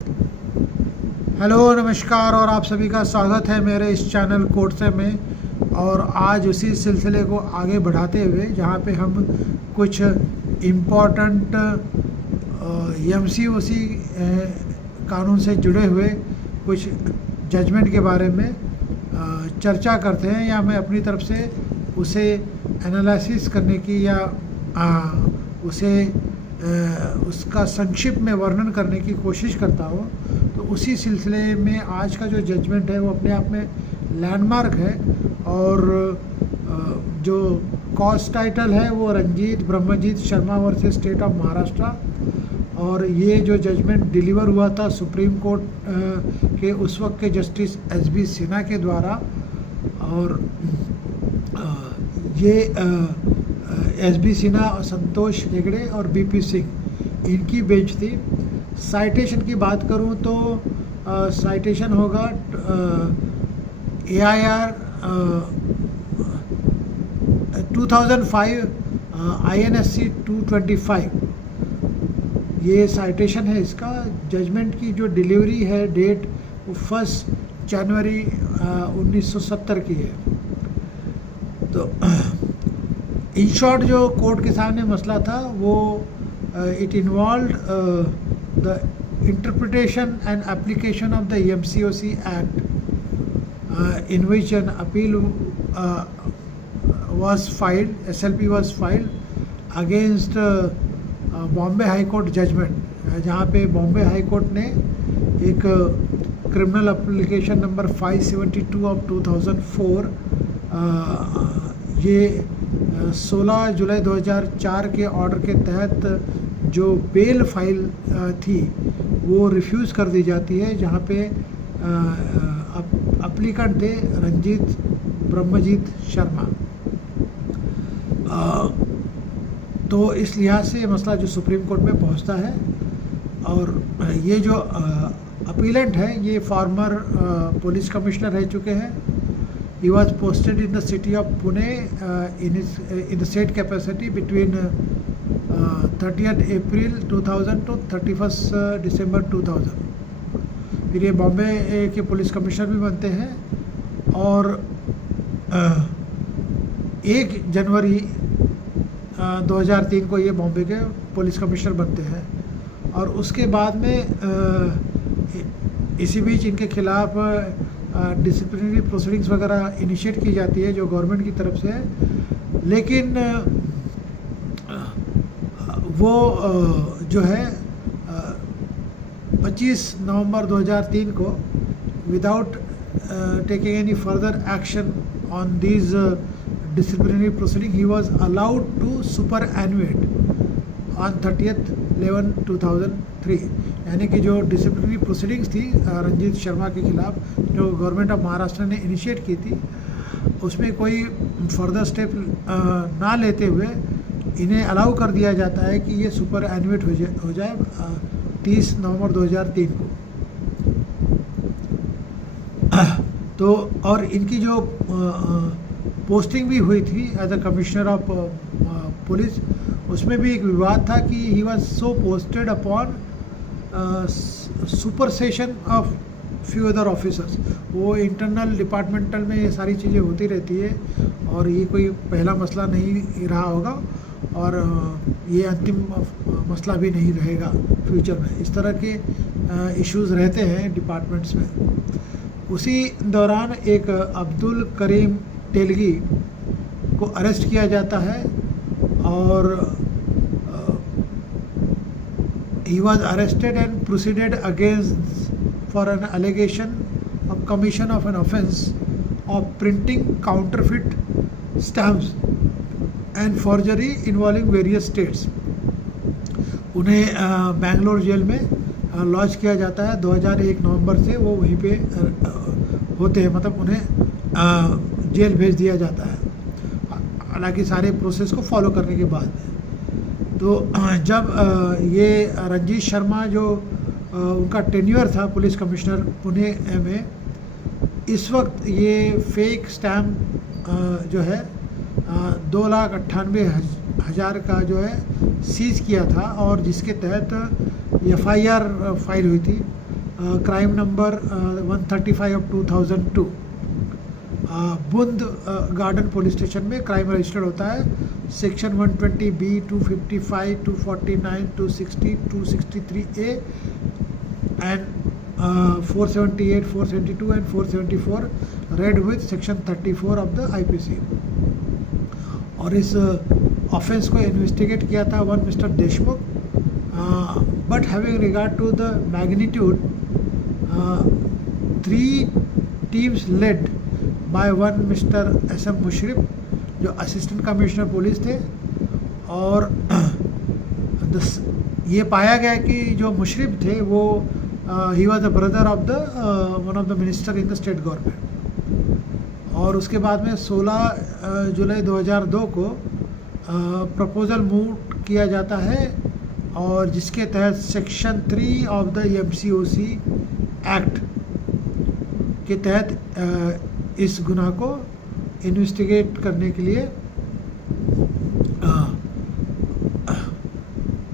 Hello नमस्कार और आप सभी का स्वागत है मेरे इस चैनल कोर्ट से में। और आज उसी सिलसिले को आगे बढ़ाते हुए जहाँ पे हम कुछ इम्पोर्टेंट एमसीओसी कानून से जुड़े हुए कुछ जजमेंट के बारे में चर्चा करते हैं, या मैं अपनी तरफ से उसे एनालिसिस करने की या उसका संक्षिप्त में वर्णन करने की कोशिश करता हूँ। तो उसी सिलसिले में आज का जो जजमेंट है वो अपने आप में लैंडमार्क है, और जो कॉज टाइटल है वो Ranjit Brahmjit Sharma versus state of Maharashtra. और ये जो जजमेंट डिलीवर हुआ था सुप्रीम कोर्ट के उस वक्त के जस्टिस एसबी सिन्हा के द्वारा, और ये एसबी सिन्हा और संतोष हेगड़े और बीपी सिंह इनकी बेंच थी। साइटेशन की बात करूं तो साइटेशन होगा AIR 2005 INSC 225। ये साइटेशन है इसका। जजमेंट की जो डिलीवरी है डेट वो 1 जनवरी 1970 की है। तो इन शॉर्ट जो कोर्ट के सामने मसला था वो it involved the interpretation and application of the MCOC act in which an appeal was filed, SLP was filed against Bombay high court judgment, जहाँ पे बॉम्बे हाई कोर्ट ने एक क्रिमिनल एप्लीकेशन नंबर 572 ऑफ 2004 ये 16 जुलाई 2004 के ऑर्डर के तहत जो बेल फाइल थी वो रिफ्यूज़ कर दी जाती है, जहाँ पे अप्लीकेंट थे रंजीत ब्रह्मजीत शर्मा। तो इस लिहाज से मसला जो सुप्रीम कोर्ट में पहुंचता है, और ये जो अपीलेंट है ये फॉर्मर पुलिस कमिश्नर रह चुके हैं। He was posted in the city of Pune in the state capacity between 30th April 2000 to 31st December 2000। फिर ये बॉम्बे के पुलिस कमिश्नर भी बनते हैं, और 1 जनवरी 2003 को ये बॉम्बे के पुलिस कमिश्नर बनते हैं। और उसके बाद में इसी बीच इनके खिलाफ डिसिप्लिनरी प्रोसीडिंग्स वगैरह इनिशिएट की जाती है जो गवर्नमेंट की तरफ से है। लेकिन वो जो है 25 नवंबर 2003 को without taking any further action on these disciplinary proceeding he was allowed to superannuate on 30th 11/2003। यानी कि जो डिसिप्लिनरी प्रोसीडिंग्स थी रंजीत शर्मा के खिलाफ जो गवर्नमेंट ऑफ महाराष्ट्र ने इनिशिएट की थी, उसमें कोई फर्दर स्टेप ना लेते हुए इन्हें अलाउ कर दिया जाता है कि ये सुपर एन्यूएट हो जाए 30 नवंबर 2003 को। तो और इनकी जो पोस्टिंग भी हुई थी as a commissioner of police, उसमें भी एक विवाद था कि he was so posted upon supersession of few other officers. वो इंटरनल डिपार्टमेंटल में ये सारी चीज़ें होती रहती है, और ये कोई पहला मसला नहीं रहा होगा, और ये अंतिम मसला भी नहीं रहेगा फ्यूचर में। इस तरह के इश्यूज़ रहते हैं डिपार्टमेंट्स में। उसी दौरान एक अब्दुल करीम तेलगी को अरेस्ट किया जाता है, और he was arrested and proceeded against for an allegation of commission of an offence of printing counterfeit stamps and forgery involving various states। उन्हें बेंगलोर जेल में लॉन्च किया जाता है 2001 नवंबर से। वो वहीं पे होते हैं, मतलब उन्हें जेल भेज दिया जाता है, हालांकि सारे प्रोसेस को फॉलो करने के बाद। तो जब ये रंजीत शर्मा जो उनका टेन्योर था पुलिस कमिश्नर पुणे में, इस वक्त ये फेक स्टैम्प जो है 2,98,000 का जो है सीज किया था, और जिसके तहत FIR फाइल हुई थी, crime number 135 of 2002। Bund Garden police station में क्राइम रजिस्टर्ड होता है, section 120B, 255, 249, 260, 263A and 478, 472 and 474 read with section 34 of the IPC। और इस ऑफेंस को इन्वेस्टिगेट किया था one mister Deshmukh, but having regard to the magnitude 3 teams led by one mister SM Mushrif, जो assistant commissioner police थे। और ये पाया गया कि जो मुशरिफ थे वो he was the brother of the one of the minister in the state government. और उसके बाद में 16 जुलाई 2002 को प्रपोजल मूव किया जाता है, और जिसके तहत section 3 of the MCOC act के तहत इस गुनाह को इन्वेस्टिगेट करने के लिए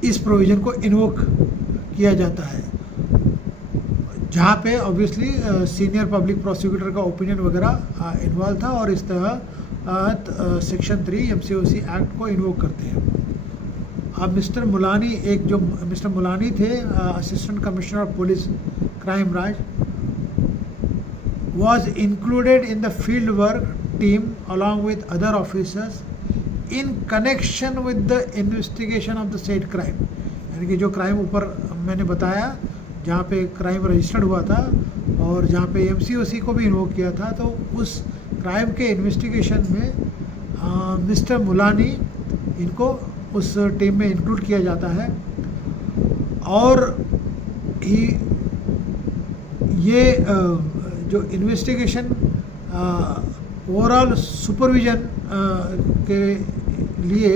इस प्रोविज़न को इन्वोक किया जाता है, जहाँ पे ऑब्वियसली सीनियर पब्लिक प्रोसिक्यूटर का ओपिनियन वगैरह इन्वॉल्व था, और इस तरह सेक्शन 3 MCOC एक्ट को इन्वोक करते हैं। अब मिस्टर मुलानी, एक जो मिस्टर मुलानी थे assistant commissioner of police crime branch, was included in the field work team along with other officers in connection with the investigation of the said crime। यानी कि जो क्राइम ऊपर मैंने बताया जहाँ पे क्राइम रजिस्टर्ड हुआ था और जहाँ पे MCOC को भी इन्वोक किया था, तो उस क्राइम के इन्वेस्टिगेशन में मिस्टर मुलानी इनको उस टीम में इंक्लूड किया जाता है। और ये जो इन्वेस्टिगेशन ओवरऑल सुपरविज़न के लिए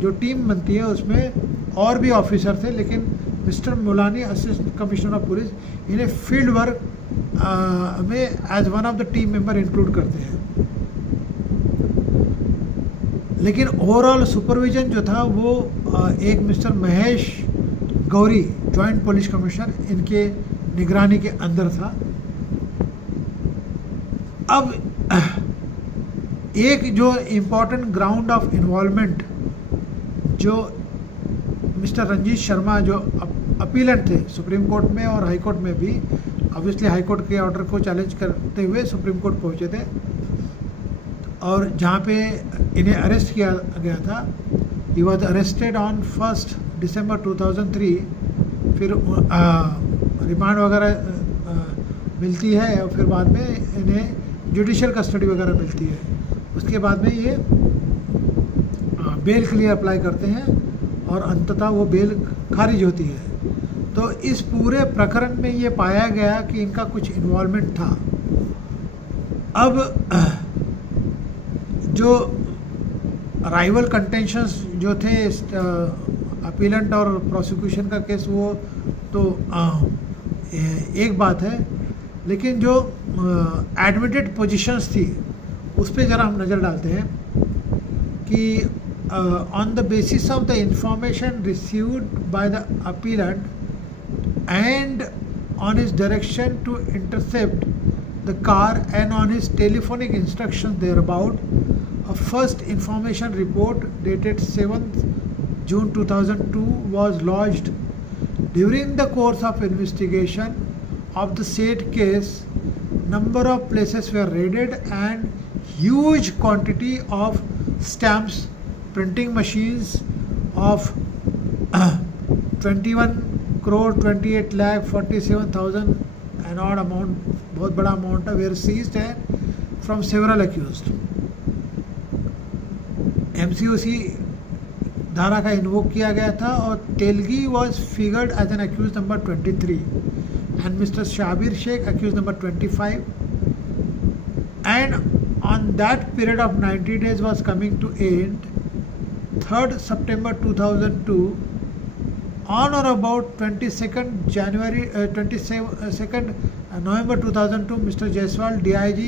जो टीम बनती है उसमें और भी ऑफिसर थे, लेकिन mister Mulani assistant commissioner of police इन्हें फील्ड वर्क में as one of the team member include करते हैं। लेकिन ओवरऑल सुपरविज़न जो था वो एक mister Mahesh Gauri joint police commissioner इनके निगरानी के अंदर था। अब एक जो इम्पोर्टेंट ग्राउंड ऑफ इन्वॉल्वमेंट जो मिस्टर रंजीत शर्मा जो अपीलेंट थे सुप्रीम कोर्ट में और हाई कोर्ट में भी, ऑब्वियसली हाई कोर्ट के ऑर्डर को चैलेंज करते हुए सुप्रीम कोर्ट पहुंचे थे, और जहां पे इन्हें अरेस्ट किया गया था। ही वॉज अरेस्टेड ऑन 1 दिसंबर 2003। फिर रिमांड वगैरह मिलती है और फिर बाद में इन्हें जुडिशियल कस्टडी वगैरह मिलती है। उसके बाद में ये बेल के लिए अप्लाई करते हैं और अंततः वो बेल खारिज होती है। तो इस पूरे प्रकरण में ये पाया गया कि इनका कुछ इन्वॉल्वमेंट था। अब जो राइवल कंटेंशंस जो थे अपीलेंट और प्रोसिक्यूशन का केस, वो तो एक बात है, लेकिन जो एडमिटेड पोजीशंस थी उस पर ज़रा हम नज़र डालते हैं कि on the basis of the information received by the appellant and on his direction to intercept the car and on his telephonic instructions thereabout, a first information report dated 7th June 2002 was lodged. During the course of investigation of the said case, number of places were raided and huge quantity of stamps, printing machines of 21 crore 28 lakh 47,000 an odd amount, बहुत बड़ा amount है, where seized है from several accused. MCOC धारा का invoke किया गया था और Telgi was figured as an accused number 23 and mister Shabir Sheikh accused number 25 and on that period of 90 days was coming to end 3rd September 2002 on or about 22nd November 2002, Mr. Jaiswal, DIG,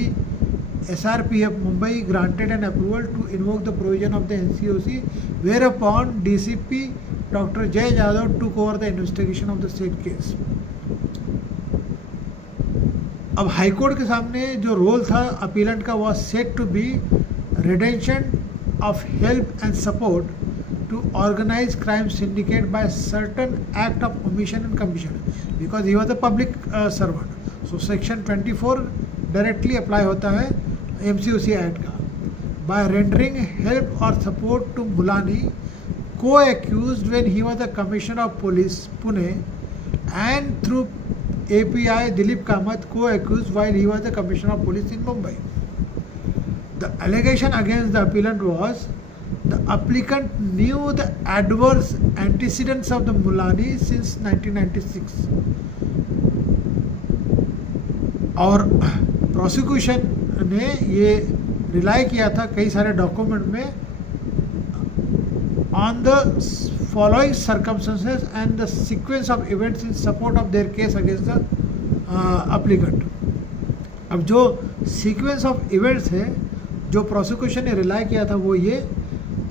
SRPF Mumbai, granted an approval to invoke the provision of the NCOC, whereupon DCP Dr. Jay Jadhav took over the investigation of the said case. अब high court के सामने जो role था appellate का was said to be redemption of help and support to organized crime syndicate by certain act of omission and commission, because he was a public servant. So section 24 directly apply होता है MCOC Act का. By rendering help or support to Mulani, co-accused when he was a commissioner of police Pune, and through API Dilip Kamath, co-accused while he was the commissioner of police in Mumbai. The allegation against the appellant was the applicant knew the adverse antecedents of the Mulani since 1996. और prosecution ने ये rely किया था कई सारे document में on the following circumstances and the sequence of events in support of their case against the applicant. अब जो सीक्वेंस ऑफ इवेंट्स है जो प्रोसिक्यूशन ने रिलाई किया था वो ये: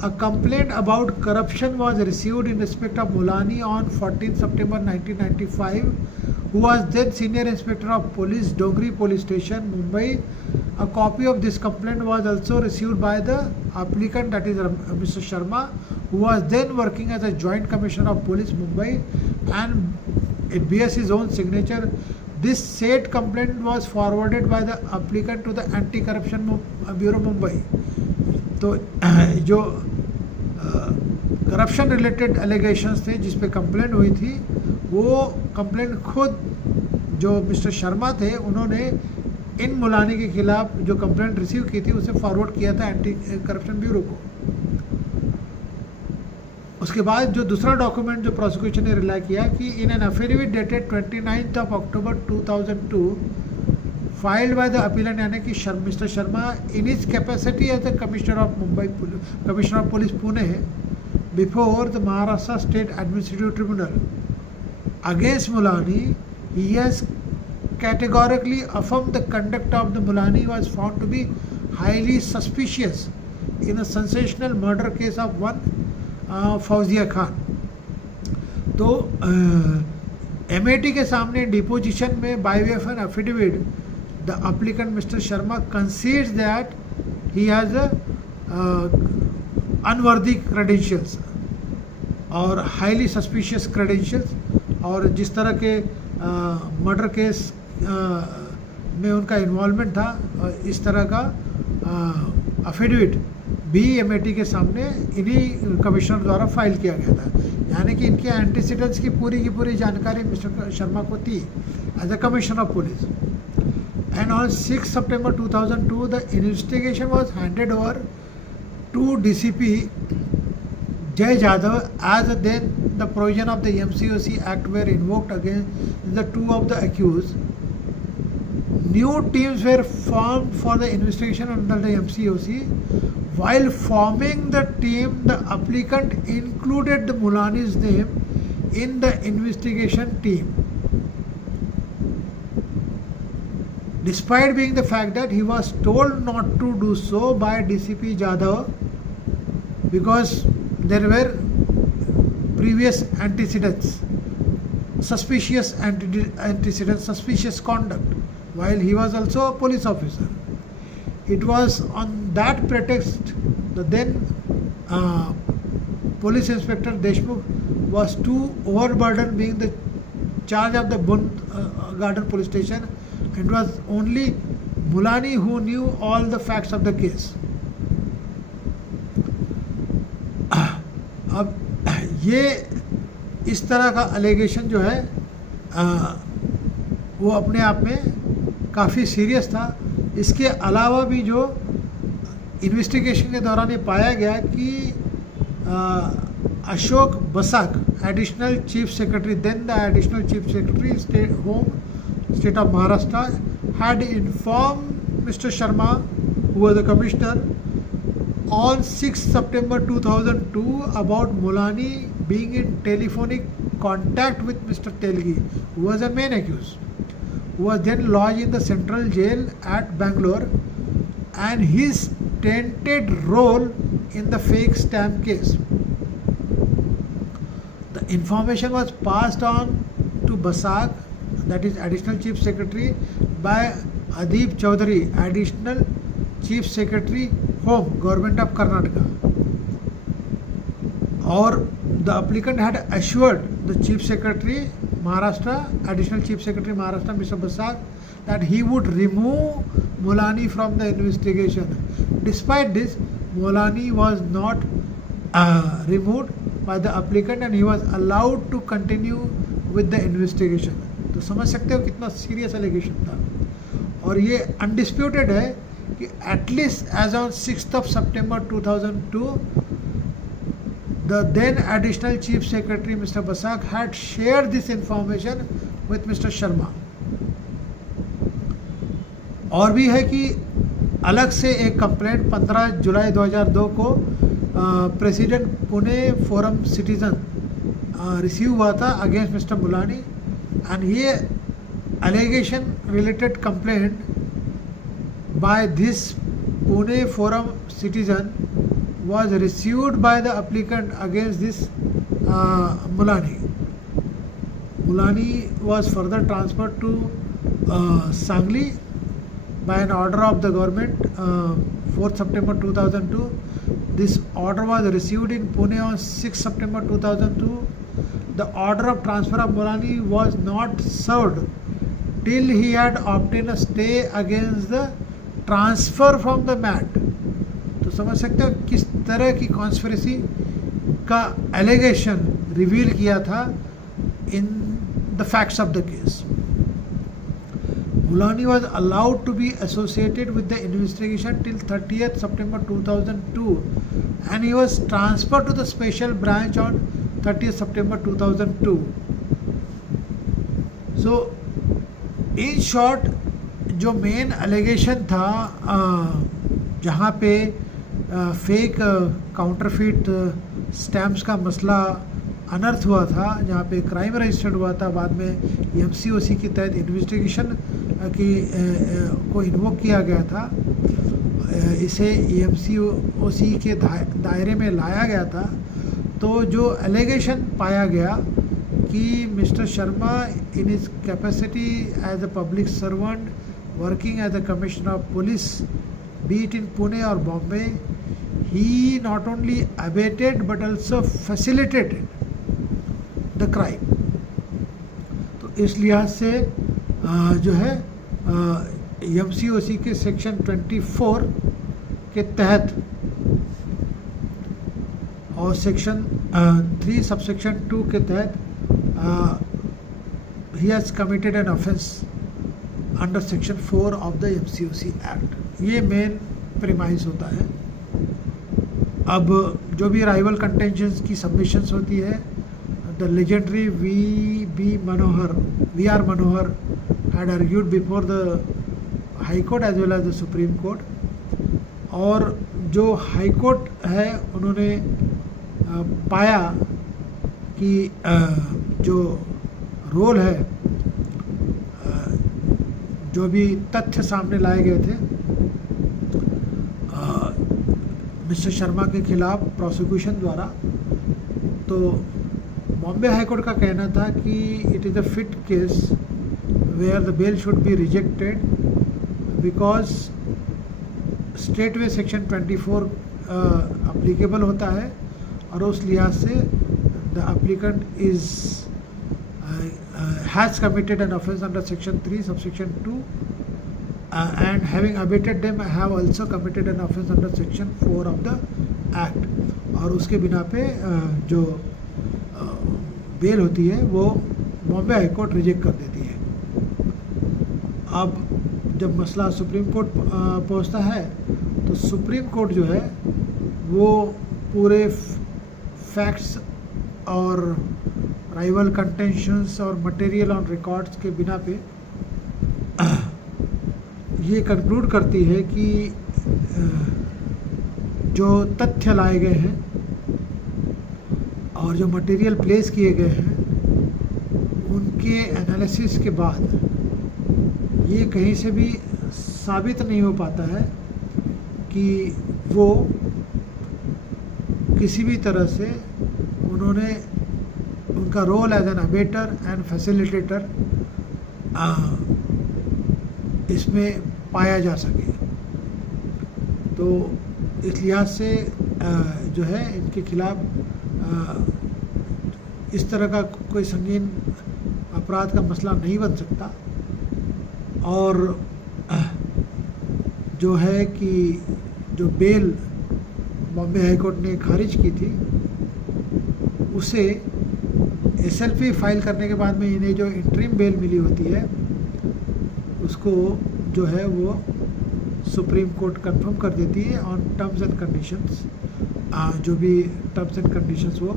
a complaint about corruption was received in respect of Mulani on 14 September 1995, who was then Senior Inspector of Police, Dongri Police Station, Mumbai. A copy of this complaint was also received by the applicant, that is Mr. Sharma, who was then working as a Joint Commissioner of Police, Mumbai, and it bears his own signature. This said complaint was forwarded by the applicant to the Anti-Corruption Bureau, Mumbai. तो जो corruption related allegations थे जिस पे complaint हुई थी, वो complaint खुद जो मिस्टर शर्मा थे उन्होंने इन मुलानी के खिलाफ जो कंप्लेंट रिसीव की थी उसे फॉरवर्ड किया था एंटी करप्शन ब्यूरो को. उसके बाद जो दूसरा डॉक्यूमेंट जो प्रोसिक्यूशन ने रिलाई किया कि in an affidavit dated 29 October 2002 filed by the appellant यानी कि mister Sharma in his capacity as the Commissioner of Police Pune before the Maharashtra State Administrative Tribunal against Mulani, he has categorically affirmed the conduct of the Mulani was found to be highly suspicious in a sensational murder case of one Fauzia Khan. तो MAT के सामने deposition में by way of an affidavit the applicant mister Sharma कंसीड्स that he has unworthy credentials और highly suspicious credentials, और जिस तरह के murder case में उनका इन्वॉल्वमेंट था इस तरह का एफिडेविट भी MAT के सामने इन्हीं कमिश्नर द्वारा फाइल किया गया था. यानी कि इनके एंटीसीडेंट्स की पूरी जानकारी मिस्टर शर्मा को थी as a commissioner of police. And on 6 September 2002 the investigation was handed over to DCP Jay Jadhav, as then the provision of the MCOC Act were invoked against the two of the accused. New teams were formed for the investigation under the MCOC. While forming the team, the applicant included the Mulani's name in the investigation team, despite being the fact that he was told not to do so by DCP Jadhav because there were previous antecedents, suspicious antecedents, suspicious conduct, while he was also a police officer. It was on that pretext the then Police Inspector Deshmukh was too overburdened being the charge of the Bund Garden Police Station, and it was only Mulani who knew all the facts of the case. अब ये इस तरह का allegation जो है वो अपने आप में काफ़ी सीरियस था. इसके अलावा भी जो इन्वेस्टिगेशन के दौरान ये पाया गया कि Ashok Basak, additional chief secretary, then the additional chief secretary state of Maharashtra, had inform mister Sharma who was the commissioner on 6 September 2002 about Mulani being in telephonic contact with Mr. Telgi, who was a main accused, who was then lodged in the central jail at Bangalore, and his tainted role in the fake stamp case. information was passed on to BASAG, that is Additional Chief Secretary, by Adib Chaudhary, Additional Chief Secretary Home, Government of Karnataka. Or the applicant had assured the Chief Secretary Maharashtra, Additional Chief Secretary Maharashtra, Mr. BASAG, that he would remove Mulani from the investigation. Despite this, Mulani was not removed by the applicant and he was allowed to continue with the investigation. तो समझ सकते हो कितना serious allegation था. और ये undisputed है कि at least as on 6th of September 2002 the then additional chief secretary Mr. BASAG had shared this information with Mr. Sharma. और भी है कि अलग से एक कंप्लेंट 15 जुलाई 2002 को president Pune forum citizen receive हुआ था अगेंस्ट मिस्टर मुलानी, एंड ये allegation related complaint by this Pune forum citizen was received by the applicant against this Mulani. Mulani was further transferred to Sangli by an order of the government 4th September 2002. This order was received in Pune on 6th September 2002. The order of transfer of Mulani was not served till he had obtained a stay against the transfer from the MAT. तो समझ सकते हो किस तरह की conspiracy का allegation reveal किया था in the facts of the case. Mulani was allowed to be associated with the investigation till 30th September 2002 and he was transferred to the special branch on 30th September 2002. So in short, जो main allegation था जहाँ पे fake counterfeit stamps का मसला अनर्थ हुआ था, जहाँ पे क्राइम रजिस्टर्ड हुआ था, बाद में एमसीओसी के तहत इन्वेस्टिगेशन की को इन्वोक किया गया था, इसे एमसीओसी के दायरे में लाया गया था. तो जो एलिगेशन पाया गया कि mister Sharma in his capacity as a public servant working as a commissioner of police beat in Pune और Bombay, he not only abetted but also facilitated the crime. तो इस लिहाज से जो है एमसीओसी के सेक्शन 24 के तहत और सेक्शन 3 सबसेक्शन 2 के तहत he has committed an offence under section 4 of the MCOC Act. ये मेन प्रीमाइस होता है. अब जो भी राइवल कंटेंशंस की सबमिशंस होती है, the legendary V R Manohar had argued before the High Court as well as the Supreme Court. और जो हाई कोर्ट है उन्होंने पाया कि जो रोल है, जो भी तथ्य सामने लाए गए थे मिस्टर शर्मा के खिलाफ प्रोसिक्यूशन द्वारा, तो बॉम्बे हाई कोर्ट का कहना था कि it is a fit case where the bail should be rejected because straightway section 24 applicable होता है और उस लिहाज से the applicant is has committed an offence under section 3 subsection 2 and having abated them have also committed an offence under section 4 of the act. और उसके बिना पे जो बेल होती है वो बॉम्बे हाई कोर्ट रिजेक्ट कर देती है. अब जब मसला सुप्रीम कोर्ट पहुंचता है तो सुप्रीम कोर्ट जो है वो पूरे फैक्ट्स और राइवल कंटेंशंस और मटेरियल ऑन रिकॉर्ड्स के बिना पे ये कंक्लूड करती है कि जो तथ्य लाए गए हैं और जो मटेरियल प्लेस किए गए हैं उनके एनालिसिस के बाद ये कहीं से भी साबित नहीं हो पाता है कि वो किसी भी तरह से उन्होंने उनका role as an abettor and facilitator इसमें पाया जा सके। तो इस लिहाज से जो है इनके खिलाफ इस तरह का कोई संगीन अपराध का मसला नहीं बन सकता। और जो है कि जो बेल बॉम्बे हाई कोर्ट ने खारिज की थी उसे एसएलपी फाइल करने के बाद में इन्हें जो इंटरिम बेल मिली होती है उसको जो है वो सुप्रीम कोर्ट कंफर्म कर देती है ऑन टर्म्स एंड कंडीशंस, जो भी टर्म्स एंड कंडीशंस वो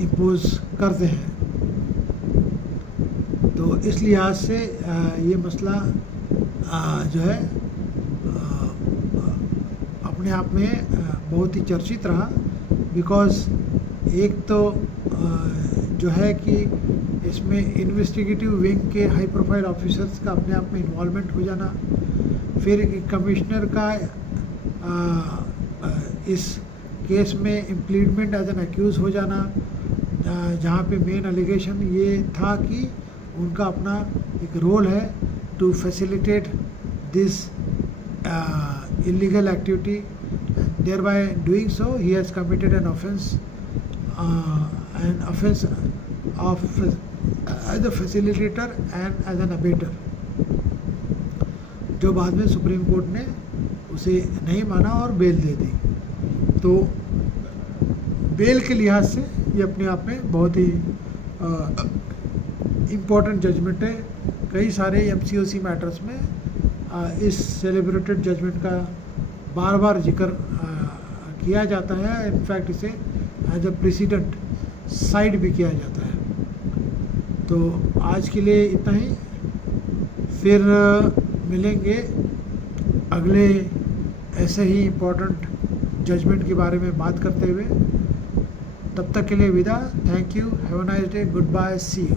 इम्पोज करते हैं। तो इस लिहाज से ये मसला जो है अपने आप में बहुत ही चर्चित रहा। बिकॉज़ एक तो जो है कि इसमें इन्वेस्टिगेटिव विंग के हाई प्रोफाइल ऑफिसर्स का अपने आप में इन्वॉल्वमेंट हो जाना, फिर कमिश्नर का इस केस में इम्प्लीडमेंट एज एन एक्यूज़ हो जाना, जहाँ पे मेन एलिगेशन ये था कि उनका अपना एक रोल है to facilitate this illegal activity, and thereby doing so he has committed an offence of as a facilitator and as an abater, जो बाद में सुप्रीम कोर्ट ने उसे नहीं माना और बेल दे दी। तो बेल के लिहाज से ये अपने आप में बहुत ही इम्पोर्टेंट जजमेंट है। कई सारे MCOC मैटर्स में इस सेलिब्रेटेड जजमेंट का बार बार जिक्र किया जाता है। इनफैक्ट इसे एज अ प्रेसिडेंट साइड भी किया जाता है। तो आज के लिए इतना ही, फिर मिलेंगे अगले ऐसे ही इम्पोर्टेंट जजमेंट के बारे में बात करते हुए। तब तक के लिए विदा। Thank you, have a nice day, goodbye, see you.